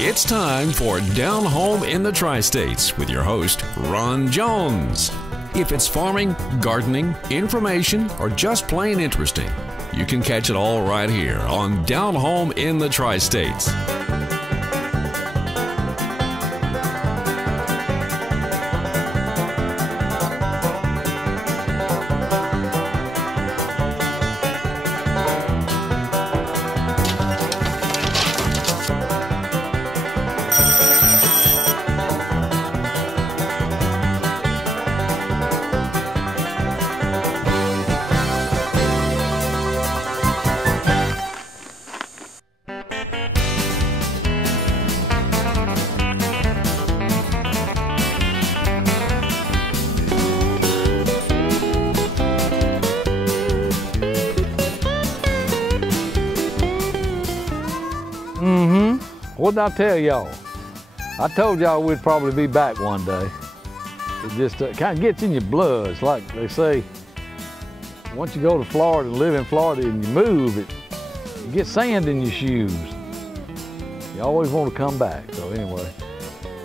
It's time for Down Home in the Tri-States with your host, Ron Jones. If it's farming, gardening, information, or just plain interesting, you can catch it all right here on Down Home in the Tri-States. What did I tell y'all? I told y'all we'd probably be back one day. It just kind of gets in your blood. It's like they say, once you go to Florida and live in Florida and you move, you get sand in your shoes. You always want to come back. So anyway,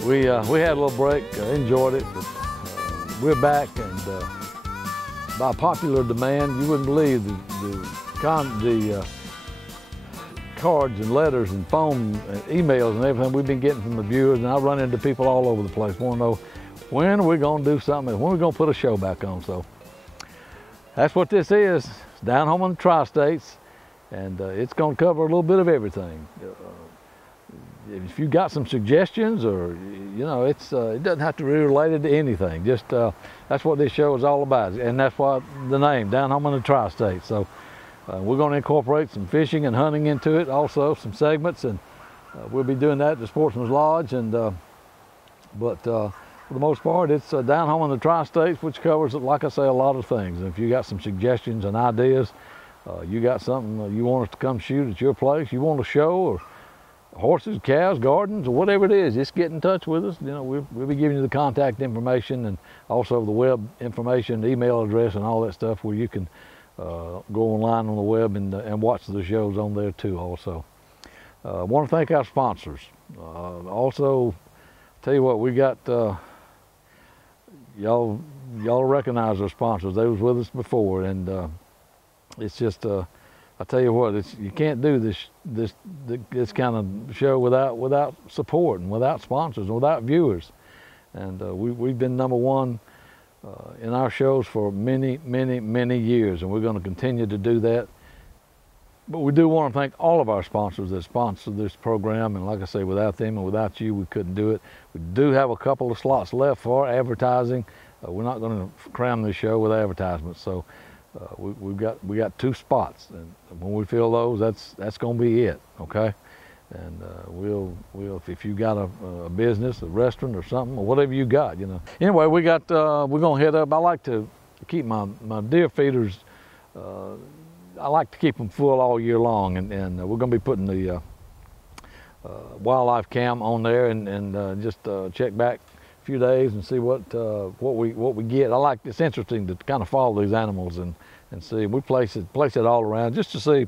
we had a little break, enjoyed it, but we're back, and by popular demand, you wouldn't believe the cards and letters and phone and emails and everything we've been getting from the viewers, and I run into people all over the place want to know when are we going to do something, when are we going to put a show back on. So that's what this is. It's Down Home in the Tri-States, and it's going to cover a little bit of everything. If you got some suggestions, or it doesn't have to be related to anything. Just that's what this show is all about, and that's why the name Down Home in the Tri-States. So we're going to incorporate some fishing and hunting into it, also some segments, and we'll be doing that at the Sportsman's Lodge. And but for the most part, it's Down Home in the Tri-States, which covers, like I say, a lot of things. And if you got some suggestions and ideas, you got something you want us to come shoot at your place, you want a show, or horses, cows, gardens, or whatever it is, just get in touch with us. We'll be giving you the contact information and also the web information, the email address, and all that stuff where you can go online on the web and watch the shows on there too. Also, I want to thank our sponsors. Also, tell you what, we got y'all recognize our sponsors. They was with us before, and it's just I tell you what, you can't do this kind of show without support and without sponsors and without viewers. And we've been number one in our shows for many, many, many years, and we're going to continue to do that. But we do want to thank all of our sponsors that sponsor this program, and like I say, without them and without you, we couldn't do it. We do have a couple of slots left for advertising. We're not going to cram this show with advertisements, so we got 2 spots, and when we fill those, that's going to be it, okay? And we'll if you got a business, a restaurant or something, or whatever you got, Anyway, we're gonna head up. I like to keep my deer feeders. I like to keep them full all year long, and we're gonna be putting the wildlife cam on there, and just check back a few days and see what we get. It's interesting to kind of follow these animals and see. We place it all around just to see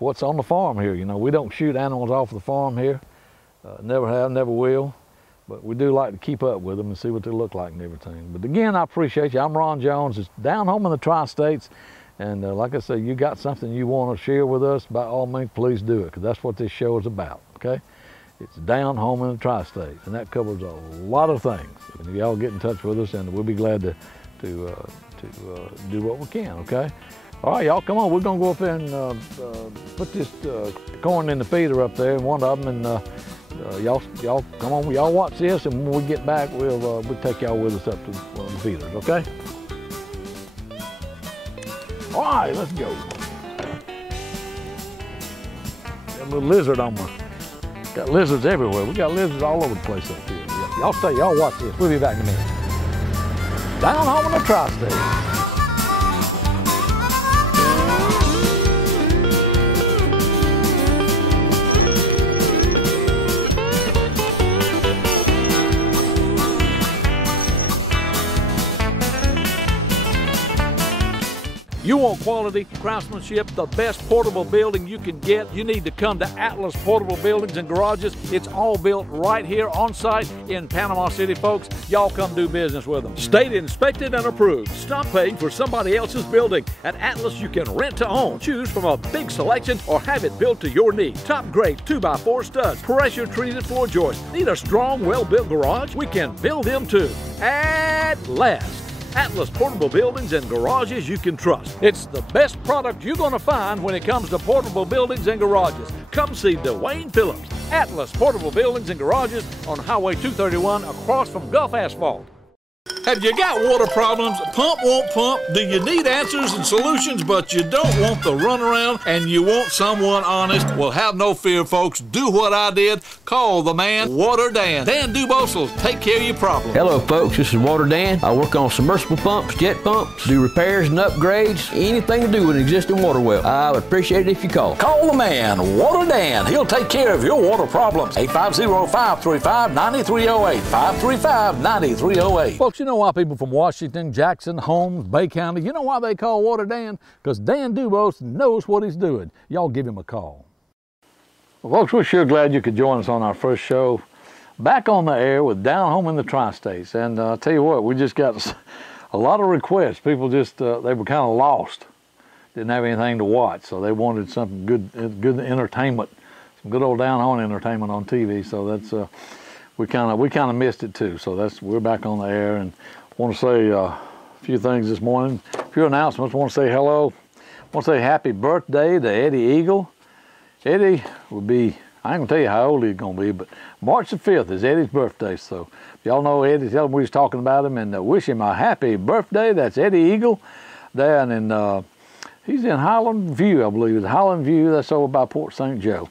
what's on the farm here. We don't shoot animals off the farm here. Never have, never will. But we do like to keep up with them and see what they look like and everything. But again, I appreciate you. I'm Ron Jones. It's Down Home in the Tri-States. And like I say, you got something you want to share with us, by all means, please do it, because that's what this show is about, okay? It's Down Home in the Tri-States, and that covers a lot of things. And y'all get in touch with us, and we'll be glad to do what we can, okay? All right, y'all, come on. We're going to go up there and put this corn in the feeder up there, and one of them, and y'all come on. Y'all watch this, and when we get back, we'll take y'all with us up to one of the feeders, okay? All right, let's go. Got a little lizard on my, got lizards everywhere. We got lizards all over the place up here. Y'all stay, y'all watch this. We'll be back in a minute. Down Home in the Tri-States. You want quality, craftsmanship, the best portable building you can get, you need to come to Atlas Portable Buildings and Garages. It's all built right here on site in Panama City, folks. Y'all come do business with them. State inspected and approved. Stop paying for somebody else's building. At Atlas, you can rent to own. Choose from a big selection or have it built to your need. Top grade 2x4 studs, pressure treated floor joists. Need a strong, well-built garage? We can build them too. At last, Atlas Portable Buildings and Garages you can trust. It's the best product you're going to find when it comes to portable buildings and garages. Come see Dwayne Phillips. Atlas Portable Buildings and Garages on Highway 231 across from Gulf Asphalt. Have you got water problems? Pump won't pump? Do you need answers and solutions, but you don't want the runaround and you want someone honest? Well, have no fear, folks. Do what I did. Call the man, Water Dan. Dan Dubose will take care of your problem. Hello, folks. This is Water Dan. I work on submersible pumps, jet pumps, do repairs and upgrades, anything to do with an existing water well. I would appreciate it if you call. Call the man, Water Dan. He'll take care of your water problems. 850-535-9308. 535-9308. Folks, you know why people from Washington, Jackson, Holmes, Bay County, you know why they call Water Dan? Because Dan Dubose knows what he's doing. Y'all give him a call. Well, folks, we're sure glad you could join us on our first show back on the air with Down Home in the Tri-States. And I'll tell you what, we just got a lot of requests. People just, they were kind of lost. Didn't have anything to watch, so they wanted something good entertainment, some good old down home entertainment on TV. So that's we kind of missed it too. So we're back on the air, and want to say a few things this morning. A few announcements. Want to say hello. Want to say happy birthday to Eddie Eagle. Eddie will be, I ain't gonna tell you how old he's gonna be, but March the 5th is Eddie's birthday. So if y'all know Eddie, tell him we was talking about him and wish him a happy birthday. That's Eddie Eagle down in, he's in Highland View, I believe. It's Highland View, that's over by Port St. Joe.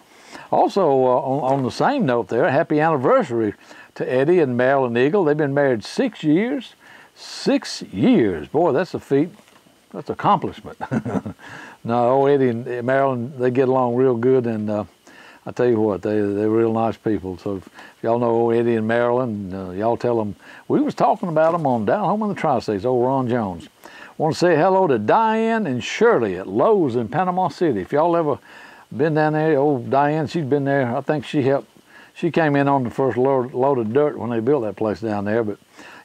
Also, on the same note there, happy anniversary to Eddie and Marilyn Eagle. They've been married 6 years. 6 years. Boy, that's a feat. That's an accomplishment. No, Eddie and Marilyn, they get along real good, and I tell you what, they're real nice people. So if y'all know Eddie and Marilyn, y'all tell them we was talking about them on Down Home in the Tri-States, old Ron Jones. Want to say hello to Diane and Shirley at Lowe's in Panama City. If y'all ever been down there, old Diane, she's been there. I think she came in on the first load of dirt when they built that place down there. But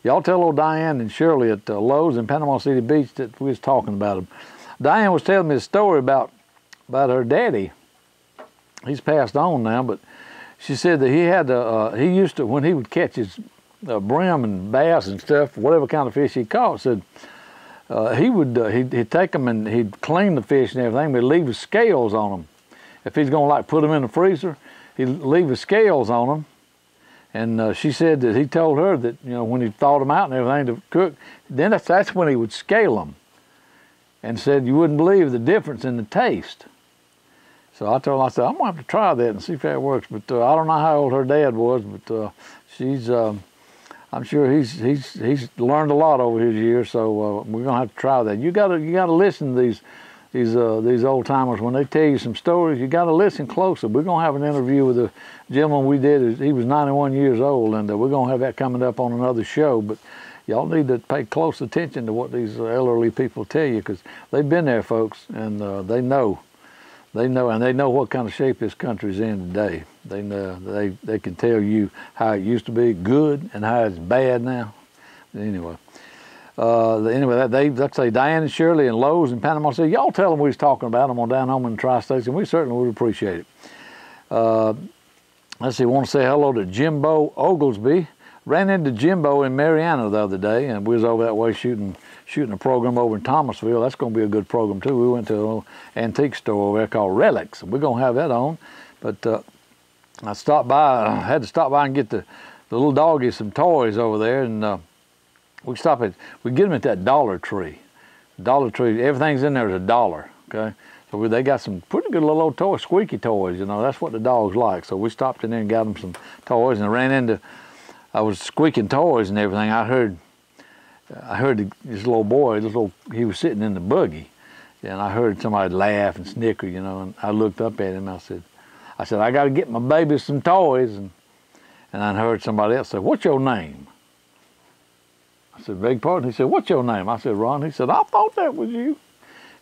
y'all tell old Diane and Shirley at Lowe's in Panama City Beach that we was talking about them. Diane was telling me a story about her daddy. He's passed on now, but she said that he used to, when he would catch his brim and bass and stuff, whatever kind of fish he caught, said he'd take them and he'd clean the fish and everything, but he'd leave his scales on them. If he's gonna like put them in the freezer, he'd leave his scales on them. And she said that he told her that, you know, when he thawed them out and everything to cook, then that's when he would scale them. And said you wouldn't believe the difference in the taste. So I told him, I said, I'm gonna have to try that and see if that works. But I don't know how old her dad was, but she's, I'm sure he's learned a lot over his years. So we're gonna have to try that. You gotta listen to these old timers when they tell you some stories. You gotta listen closely. We're gonna have an interview with a gentleman we did. He was 91 years old, and we're gonna have that coming up on another show. But y'all need to pay close attention to what these elderly people tell you, because they've been there, folks, and they know, and they know what kind of shape this country's in today. They know, they can tell you how it used to be good and how it's bad now. Anyway, let's say Diane and Shirley and Lowe's in Panama City. Y'all tell them we was talking about them on Down Home in the Tri-States, and we certainly would appreciate it. Let's see, want to say hello to Jimbo Oglesby. Ran into Jimbo in Mariana the other day, and we was over that way shooting a program over in Thomasville. That's going to be a good program too. We went to an old antique store over there called Relics. We're going to have that on. But I had to stop by and get the little doggies some toys over there, and we get them at that Dollar Tree. Dollar Tree, everything's in there is $1. Okay. So they got some pretty good little old toys, squeaky toys. You know, that's what the dogs like. So we stopped in there and got them some toys, and ran into. I was squeaking toys and everything. I heard this little boy, he was sitting in the buggy, and I heard somebody laugh and snicker, you know, and I looked up at him. I said, I got to get my baby some toys, and I heard somebody else say, "What's your name?" I said, "Beg pardon?" He said, "What's your name?" I said, "Ron." He said, "I thought that was you."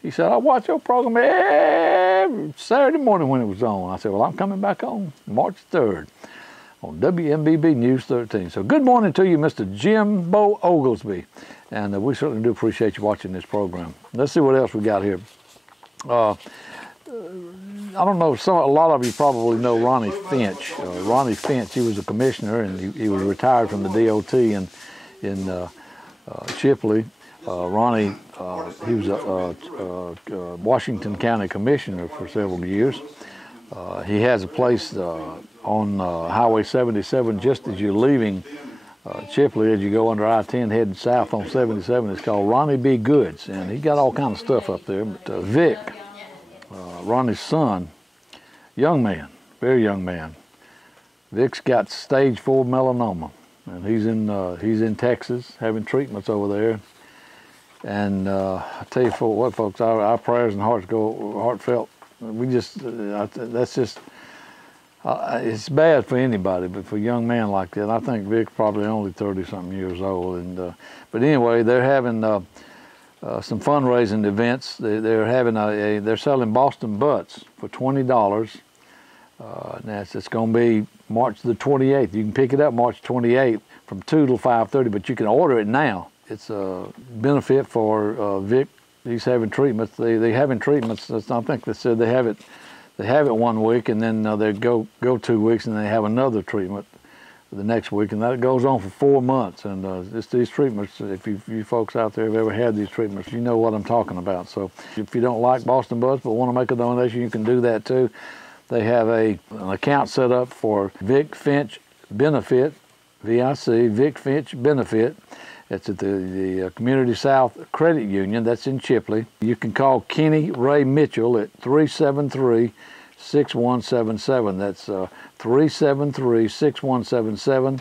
He said, I watch your program every Saturday morning when it was on. I said, well, I'm coming back on March 3rd on WMBB News 13. So good morning to you, Mr. Jimbo Oglesby. And we certainly do appreciate you watching this program. Let's see what else we got here. I don't know, a lot of you probably know Ronnie Finch. Ronnie Finch, he was a commissioner, and he was retired from the DOT in Chipley. Ronnie, he was a Washington County commissioner for several years. He has a place on Highway 77 just as you're leaving Chipley, as you go under I-10 heading south on 77. It's called Ronnie B. Goods, and he got all kind of stuff up there. But Vic, Ronnie's son, young man, very young man. Vic's got stage 4 melanoma, and he's in Texas having treatments over there. And I tell you what, folks, our prayers and hearts go heartfelt. We just that's just it's bad for anybody, but for a young man like that, I think Vic's probably only 30-something years old. And but anyway, they're having some fundraising events. They're having they're selling Boston butts for $20. It's going to be March the 28th. You can pick it up March 28th from 2 till 5:30, but you can order it now. It's a benefit for Vic. He's having treatments. They having treatments. I think they said they have it 1 week, and then they go 2 weeks, and they have another treatment the next week, and that goes on for 4 months. And these treatments, if you folks out there have ever had these treatments, you know what I'm talking about. So if you don't like Boston butts but want to make a donation, you can do that too. They have an account set up for Vic Finch Benefit, VIC, Vic Finch Benefit. It's at the Community South Credit Union. That's in Chipley. You can call Kenny Ray Mitchell at 373-6177. That's 373-6177.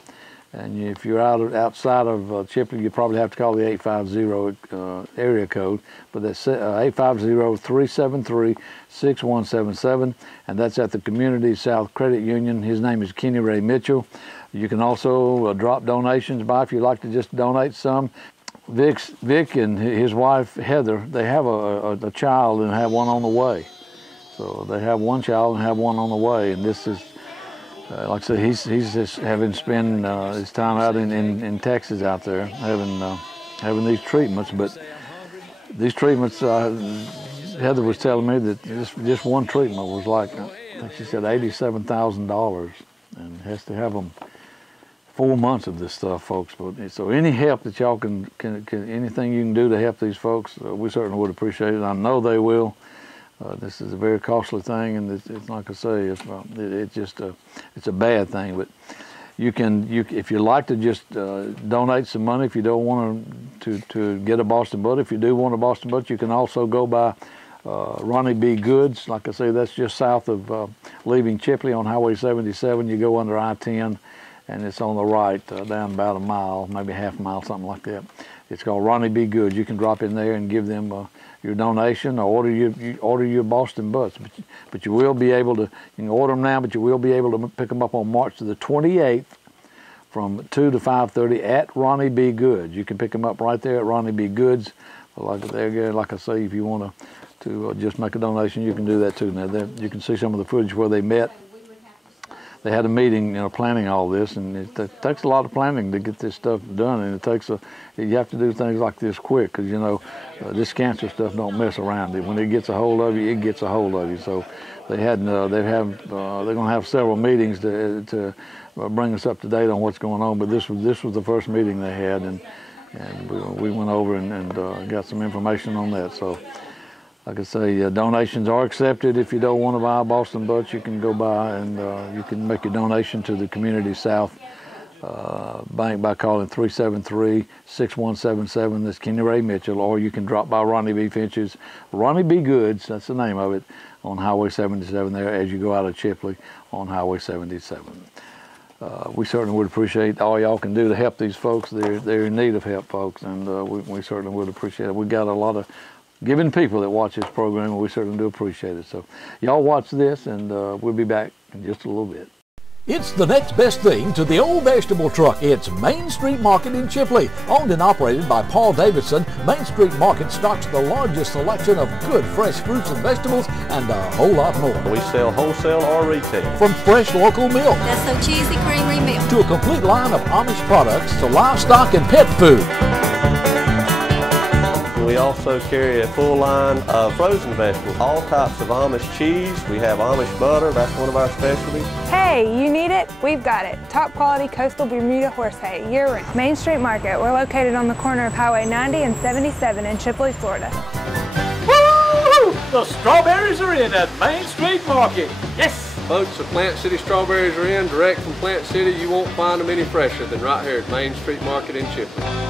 And if you're outside of Chipley, you probably have to call the 850 area code. But that's 850-373-6177. And that's at the Community South Credit Union. His name is Kenny Ray Mitchell. You can also drop donations by if you'd like to just donate some. Vic and his wife Heather, they have a child and have one on the way. So they have one child and have one on the way. And this is, like I said, he's just having spent his time out in Texas out there having these treatments. But these treatments, Heather was telling me that just one treatment was like, I think she said $87,000, and has to have them 4 months of this stuff, folks. But so any help that y'all can anything you can do to help these folks, we certainly would appreciate it. I know they will. This is a very costly thing, and it's like I say, it's just it's a bad thing. But you if you like to just donate some money, if you don't want to get a Boston butt, if you do want a Boston butt, you can also go by Ronnie B. Goods. Like I say, that's just south of leaving Chipley on Highway 77. You go under I-10, and it's on the right, down about a mile, maybe half a mile, something like that. It's called Ronnie B. Goods. You can drop in there and give them your donation, or order your Boston butts. But you will be able to, you can order them now, but you will be able to pick them up on March the 28th from 2 to 5:30 at Ronnie B. Goods. You can pick them up right there at Ronnie B. Goods. Like I say, if you want to just make a donation, you can do that too. Now, you can see some of the footage where they met. They had a meeting, planning all this, and it takes a lot of planning to get this stuff done, and you have to do things like this quick, because this cancer stuff don't mess around. When it gets a hold of you, it gets a hold of you. So they're going to have several meetings to bring us up to date on what's going on. But this was the first meeting they had, and we went over and got some information on that. So, like I say, donations are accepted. If you don't want to buy a Boston butt, you can go by and you can make your donation to the Community South Bank by calling 373-6177. That's Kenny Ray Mitchell. Or you can drop by Ronnie B. Finch's, Ronnie B. Goods, that's the name of it, on Highway 77 there as you go out of Chipley on Highway 77. We certainly would appreciate all y'all can do to help these folks. They're in need of help, folks, and we certainly would appreciate it. We got a lot of giving people that watch this program, and we certainly do appreciate it. So y'all watch this, and we'll be back in just a little bit. It's the next best thing to the old vegetable truck. It's Main Street Market in Chipley. Owned and operated by Paul Davidson, Main Street Market stocks the largest selection of good fresh fruits and vegetables and a whole lot more. We sell wholesale or retail. From fresh local milk. That's so cheesy creamery milk. To a complete line of Amish products to livestock and pet food. We also carry a full line of frozen vegetables, all types of Amish cheese. We have Amish butter, that's one of our specialties. Hey, you need it? We've got it. Top quality coastal Bermuda horse hay, year-round. Main Street Market, we're located on the corner of Highway 90 and 77 in Chipley, Florida. Woo! The strawberries are in at Main Street Market. Yes! Folks, the Plant City strawberries are in direct from Plant City. You won't find them any fresher than right here at Main Street Market in Chipley.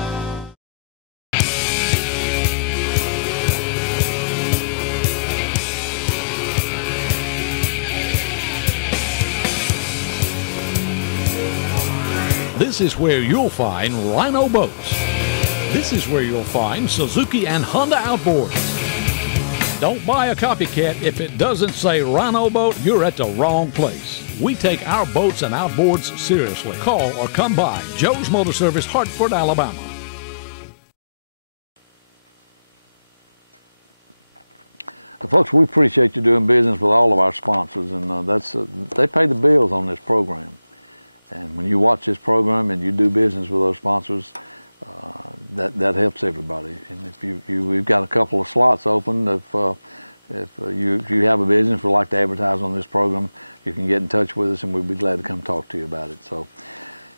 This is where you'll find Rhino boats. This is where you'll find Suzuki and Honda outboards. Don't buy a copycat if it doesn't say Rhino boat, you're at the wrong place. We take our boats and outboards seriously. Call or come by Joe's Motor Service, Hartford, Alabama. Folks, we appreciate you doing business with all of our sponsors, and they pay the bills on this program. And when you watch this program and you do business with those sponsors, that helps everybody. And if we've got a couple of slots open. If you have a business would like to advertise on this program, you can get in touch with us, and we'd be glad to come talk to you about it. So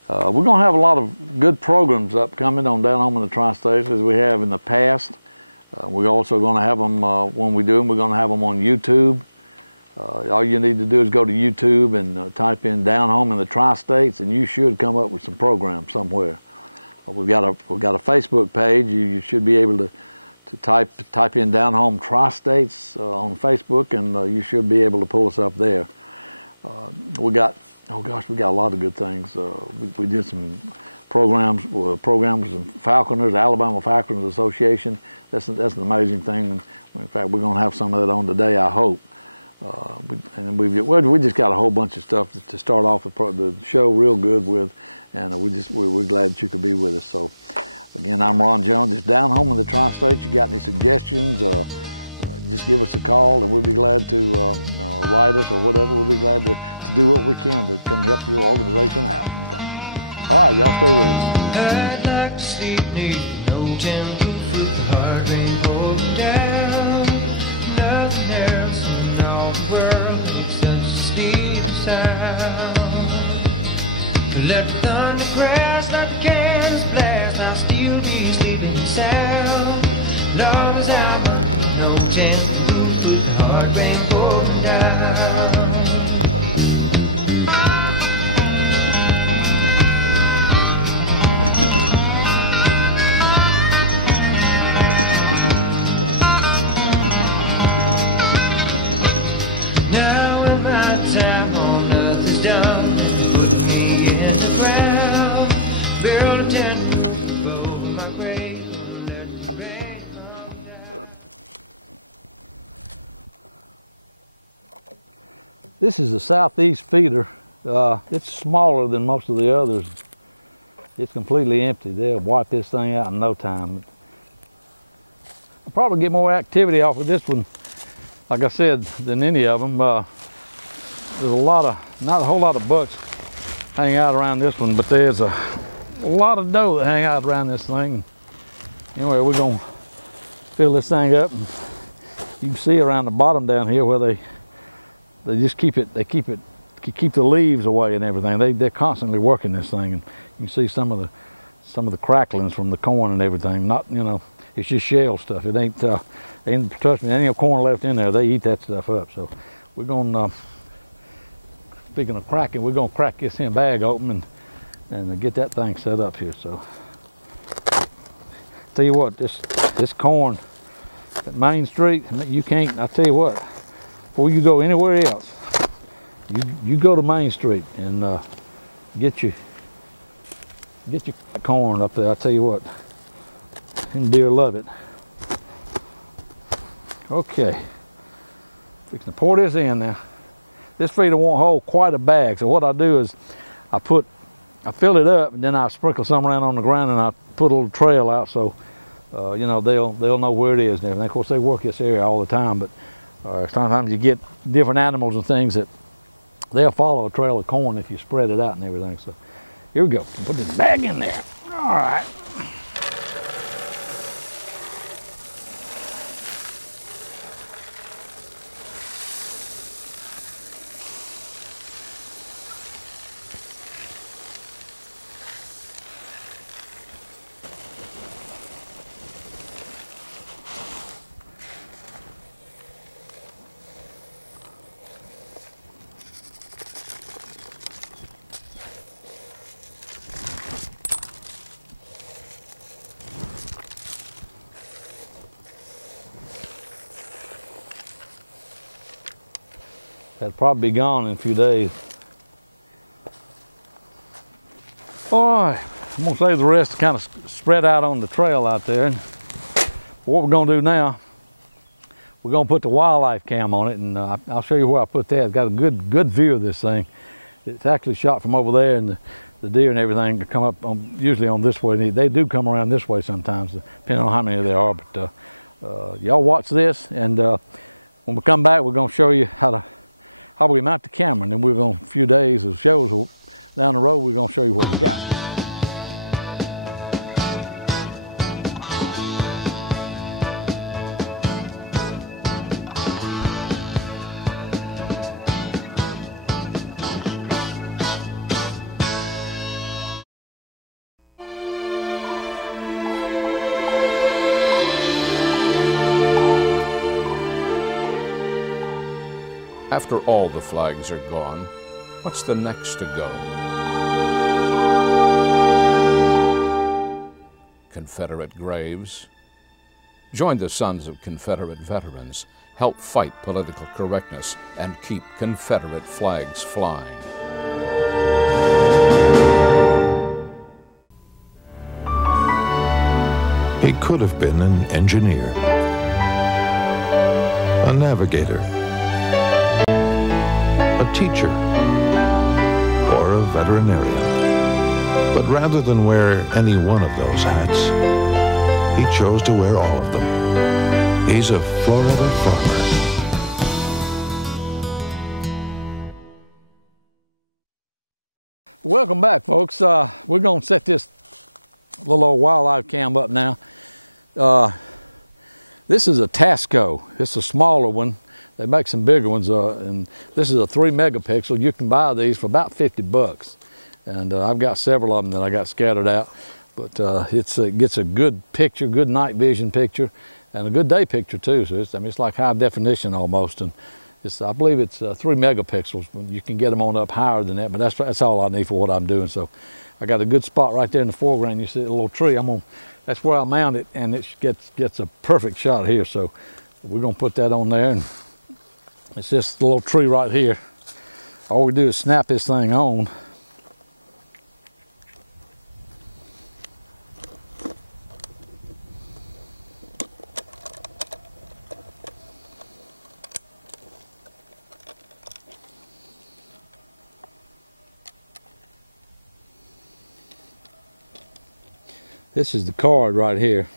we're going to have a lot of good programs upcoming on Down Home in the Tri-States as we have in the past. We're also going to have them when we do them. We're going to have them on YouTube. All you need to do is go to YouTube and type in Down Home in the Tri-States, and you should come up with some programs somewhere. We've got a Facebook page. You should be able to type in Down Home Tri-States on Facebook, and you should be able to pull us up there. We got a lot of good things. We did some programs with Falconers, Alabama Falconers Association. That's an amazing thing. In fact, we're going to have some of that on today, I hope. We just got a whole bunch of stuff to start off the show real good with, and we're glad that you could be with us. So again, I'm Ron Jones. It's Down Home in the Tri-States. You got any suggestions? Just give us a call, and we'll be glad to write us or whatever. We'll be glad to do what we can to come help your organization out. Okay. All right, y'all stay with us. I'd like to sleep neat, no gentle foot, heart rate over down. Nothing else in all the world except sleep sound. To let the thunder crash like the cannons blast, I'll still be sleeping sound. Long as I'm no gentle foot, heart rate over down. Time on nothing's done, put me in the ground, build a tent over my grave, let the rain come down. This is the southeast feeder. It's smaller than most of the others. It's completely empty. They'll wipe this thing out in no time. I'll probably get more activity off of this one, like I said, than any of them. There's not a whole lot of bucks hang out around this one, but there's a lot of doe that hang out around this thing. Anyway, we're gonna fill this thing up, and you can see around the bottom down here where they just keep the leaves away and everything. They're constantly working this thing, and you can see some of the cracklings from the corn and everything. Not, it's just shell stuff. It ain't trust me, there ain't no corn left in there. They eat that stuff up. So we're gonna speaking of cracking, we're gonna crack this in bag open and get that thing set up here. So tell you what, this corn at Main Street, you can't. I tell you what, before you go anywhere else, you go to Main Street and get your corn up there. I tell you what, and deer love it. Okay, fixing to pour this in now. This feeder won't hold quite a bag. So what I do is I fill it up, and then I sprinkle some around on the ground, and I put a little trail out so you know, they'll know where it is and everything. Of course, they work this area all the time, but sometimes you get different animals and things that they'll follow a trail of corn if you spread it out and everything. So here we go. Put this bag in there. All right. That'll probably be gone in a few days. All right, I'm gonna save the rest to kind of spread out on the trail out there. And what we're gonna do now, we're gonna put the wildlife cam on it, and I'll show you where I put that. It's got a good view of this thing. It's actually shot from over there, and the deer and everything come up usually on this way. They do come around this way sometimes, depending on how many there are. But y'all watch this, and when we come back, we're gonna show you how we mount the camera, and then we're going, a few days of shows down the road, we're going to show you what we got. After all the flags are gone, what's the next to go? Confederate graves. Join the sons of Confederate veterans. Help fight political correctness and keep Confederate flags flying. He could have been an engineer, a navigator, a teacher, or a veterinarian. But rather than wear any one of those hats, he chose to wear all of them. He's a Florida farmer. Welcome back, folks. We're going to set this little old wildlife cam up now. This is a Tasco. It's a smaller one. They make some bigger ones, and this is a 3 megapixel. You can buy these for about 50 bucks. And I've got several of them that I got scattered out. But it gets a good picture, good night vision picture, and a good day picture too. So it's like high definition almost. And I believe it's 3 megapixels. You can get them on up higher than that, but that's all I need for what I'm doing. So I got a good spot right there in the foreground. You see a little tree. That's where I mount it, and it gets a perfect shot here. So we're gonna put that on there, and it's just a little tree right here. All we do is snap this thing on. This is the card right here.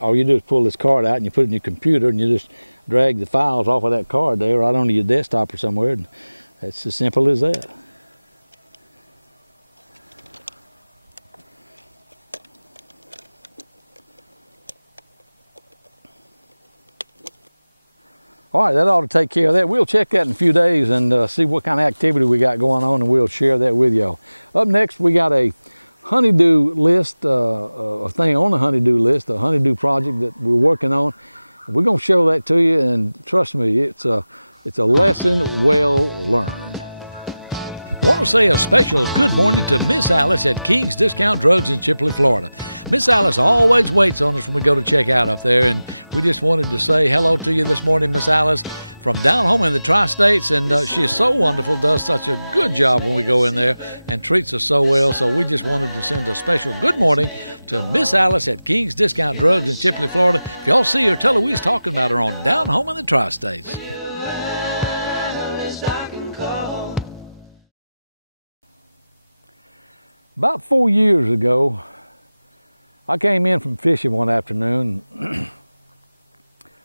All you do is pull this card out and you put it in your computer, and you just drag the files off of that card there right onto your desktop or somewhere. And it's as simple as that. All right, that ought to take care of that. We'll check that in a few days and see what kind of activity we got going on, and we'll share that with y'all. Up next, we got a honeydew list, a thing on the honeydew list, a honeydew project that we're working on. We're going to show that to you, and trust me, it's a lesson well learned. Want to say a special good morning to Miss Alice at King's Discount Drugs in Chipley, Florida. Miss Alice always waits on us when we go to check out up there, and we just wanted to say hello to you this morning, Miss Alice, from down home in the Tri-States, and she is so wonderful, does such a good job when we go in there, and treats us so well. So we just wanted to send a special good morning to Miss Alice at King's Discount Drugs in Chipley, Florida. If y'all see her, tell her we was talking about her on Down Home in the Tri-States. About 4 years ago, I came in from fishing one afternoon and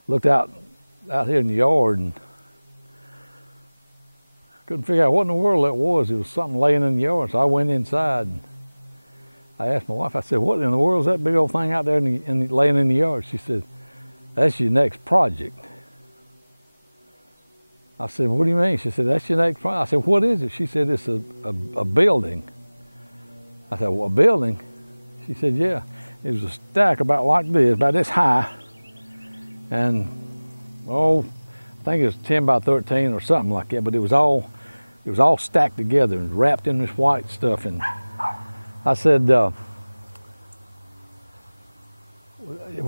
looked out here in the yard and couldn't figure out what in the world that was. It was something laying in the yard, so I went inside and I asked my wife, I said, what in the world is that big old thing out there laying in the yard? She said, that's your next project. I said, what do you mean? She said, that's your next project. I said, what is it? She said, it's a building. I said, well, a building? She said, yeah. It was a stack about like this, about this high. And, I think it was 10 by 13 or something like that, but it was all stacked together and wrapped in this white stuff. And I said, well,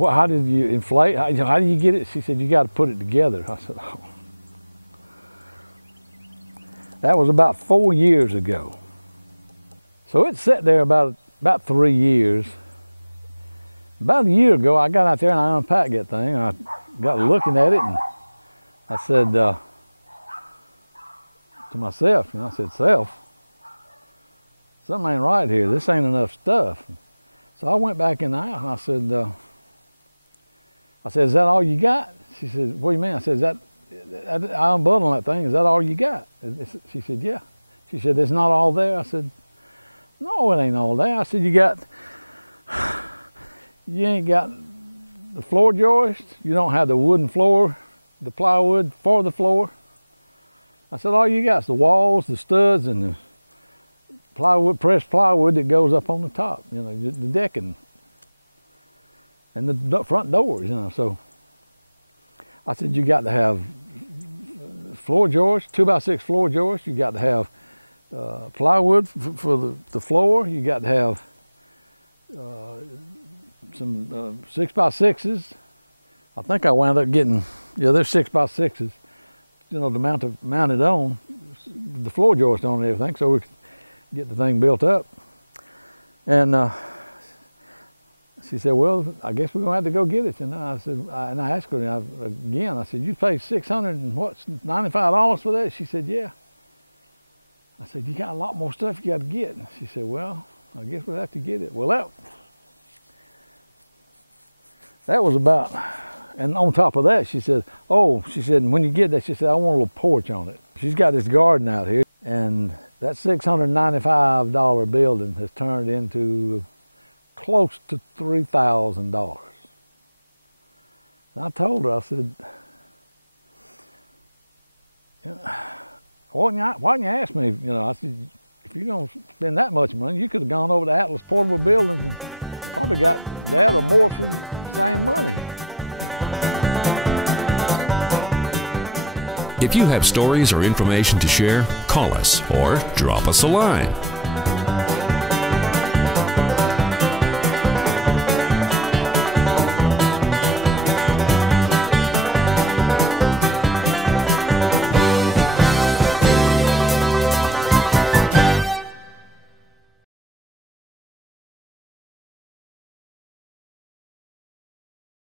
how did you inflate? How do you get it? She said, you got to put it together. I said, oh. That was about 4 years ago. So it sat there about 3 years. About a year ago, I got out there and I unpacked that thing. I got looking at it and I said to myself, I said, Self, something ain't right here. This ain't enough stuff. So I went back in the house and I said, is that all you got? She said, what do you mean? I said, I unbundled that thing. Is that all you got? She said, yeah. She said, it's not all there. I said, no, it ain't all there. I said, you ain't got the floor joist. You don't have the wooden floor, the plywood for the floor. I said, all you got is the walls, the studs, and the plywood, pressed plywood that goes up on the top, the decking and the front doors, So I said, you got to have floor joist, 2x6 floor joist. You got to have plywood for the floor. You got to have some 6x6s. I think I wound up getting, they're 6x6s, to mount it on, the floor joist on and everything, so we could get the thing built up. And she said, well, I guess we're gonna have to go get it. And I said, and I asked her again, I said, you paid $695 for that? She said, yeah. I said, you got a lot more stuff you got to get. And she said, well, I guess we'll have to get it. Well, that was about, and on top of that, she said, when you get that, she said, I want a little porch on it. She's got this garden out here, and that $695 building has turned into close to $3,000. And I told her, I said, why didn't you ask me? I said, if you're going to spend that much money, you could have gone over to Atlas Portable Buildings and probably got that or more for the same money. If you have stories or information to share, call us or drop us a line.